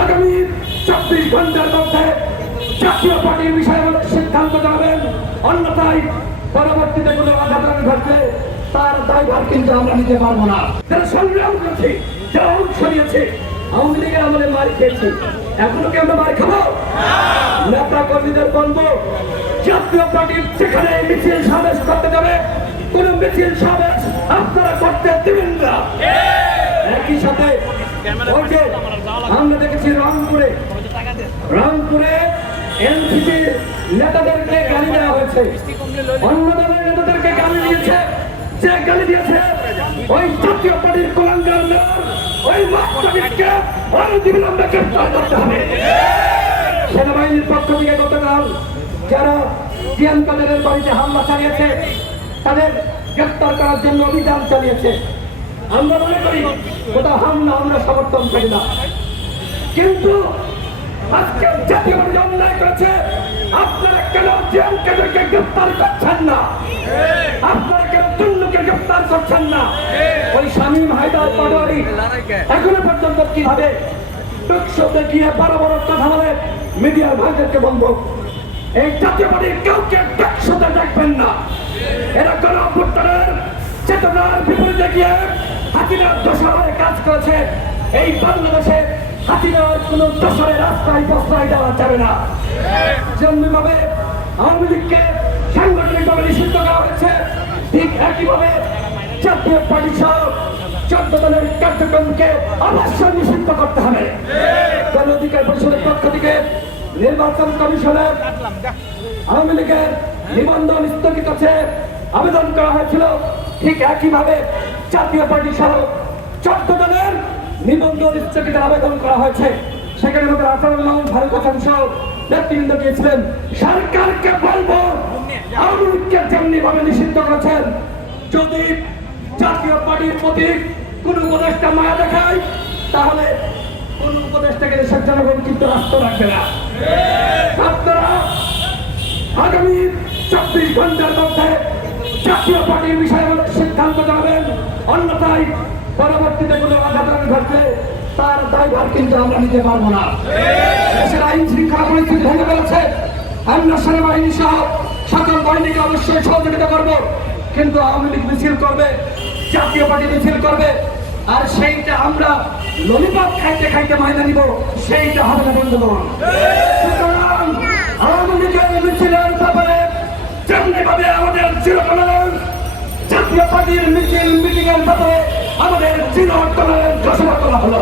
আগামী 24 ঘন্টার মধ্যে জাতীয় পার্টির বিষয়ে আমাদের সিদ্ধান্ত জানাবেন, অন্যথায় পরবর্তীতে কোনো অঘটন ঘটলে তার দায়ভার কিন্তু আমরা নিতে পারবো না। যারা সংগ্রাম করেছে, যারা অংশ নিয়েছে, আওয়ামী লীগের আমাদের মার খেয়েছি, এখনো কি আমরা মার খাবো? নেতা কর্মীদের বলবো, জাতীয় পার্টির যেখানে মিছিল সমাবেশ করতে যাবে, কোন মিছিল সমাবেশ আপনারা করতে দেবেন না। একই সাথে আমরা দেখেছি রংপুরে এনসিপির নেতাদেরকে গালি দেওয়া হয়েছে, অন্য দলের নেতাদেরকে গালি দিয়েছে। যে গালি দিয়েছে ওই জাতীয় পার্টির কুলাঙ্গার ওই মাস্টারকে অনতিবিলম্বে গ্রেফতার করতে হবে। সেনাবাহিনীর পক্ষ থেকে গতকাল যারা জিয়ান কাদেরের বাড়িতে হামলা চালিয়েছে তাদের গ্রেফতার করার জন্য অভিযান চালিয়েছে। আমরা মনে করি ওটা হামলা আমরা সমর্থন করি না, কিন্তু আজকে জাতীয় পার্টি অন্যায় করেছে। আপনারা কেন জিয়ান কাদেরকে গ্রেফতার করছেন না? আপনারা কেন তুল্লুকে গ্রেফতার করছেন না? ওই শামীম হায়দার পাটোয়ারি এখনো পর্যন্ত কিভাবে টকশোতে গিয়ে বড় বড় কথা বলে মিডিয়ার ভাইদেরকে বলবো, এই জাতীয় পার্টির কাউকে টকশোতে দেখবেন না। এরা কোন অভ্যুত্থানের চেতনার বিপরীতে গিয়ে হাসিনার দোসরে কাজ করেছে। এই বাংলাদেশে হাসিনার কোন দোসরে রাস্তায় প্রশ্রয় দেওয়া যাবে না। যেমনিভাবে আওয়ামী লীগকে সাংগঠনিকভাবে নিষিদ্ধ করা হয়েছে, ঠিক একইভাবে জাতীয় পার্টি সহ 14 দলের কার্যক্রমকে অবশ্যই নিষিদ্ধ করতে হবে। গণ অধিকার পরিষদের পক্ষ থেকে নির্বাচন কমিশনের আওয়ামী লীগের নিবন্ধন স্থগিত আছে আবেদন করা হয়েছিল, ঠিক একইভাবে জাতীয় পার্টি সহ 14 দলের নিবন্ধন স্থগিত আবেদন করা হয়েছে। সেখানে আমাদের আসাদুল মাহমুদ ফারুক হাসান সহ নেতৃবৃন্দ গিয়েছিলেন। সরকারকে বলবো, আওয়ামী লীগকে যেমনি ভাবে নিষিদ্ধ করেছেন, যদি জাতীয় পার্টির প্রতি কোন উপদেষ্টা মায়া দেখায় তাহলে কোন উপদেষ্টাকে দেশের জনগণ কিন্তু রাষ্ট্র রাখবে না। আপনারা আগামী 24 ঘন্টার মধ্যে জাতীয় পার্টির বিষয়ে আমাদের সিদ্ধান্ত জানাবেন, অন্যথায় পরবর্তীতে কোনো অঘটন ঘটলে তার দায়ভার কিন্তু আমরা নিতে পারবো না। দেশের আইন শৃঙ্খলা পরিস্থিতি ভেঙে ফেলেছে, আমরা সেনাবাহিনী সহ সকল বাহিনীকে অবশ্যই সহযোগিতা করবো, কিন্তু আওয়ামী লীগ মিছিল করবে, জাতীয় পার্টি মিছিল করবে, আর সেইটা আমরা ললিপপ খাইতে খাইতে মাইনা নিব, সেইটা হবে না বন্ধুগণ। সুতরাং আওয়ামী লীগের মিছিলের ব্যাপারে যেমনিভাবে আমাদের জিরো টলারেন্স, জাতীয় পার্টির মিছিল মিটিং এর ব্যাপারে আমাদের জিরো টলারেন্স ঘোষণা করা হলো।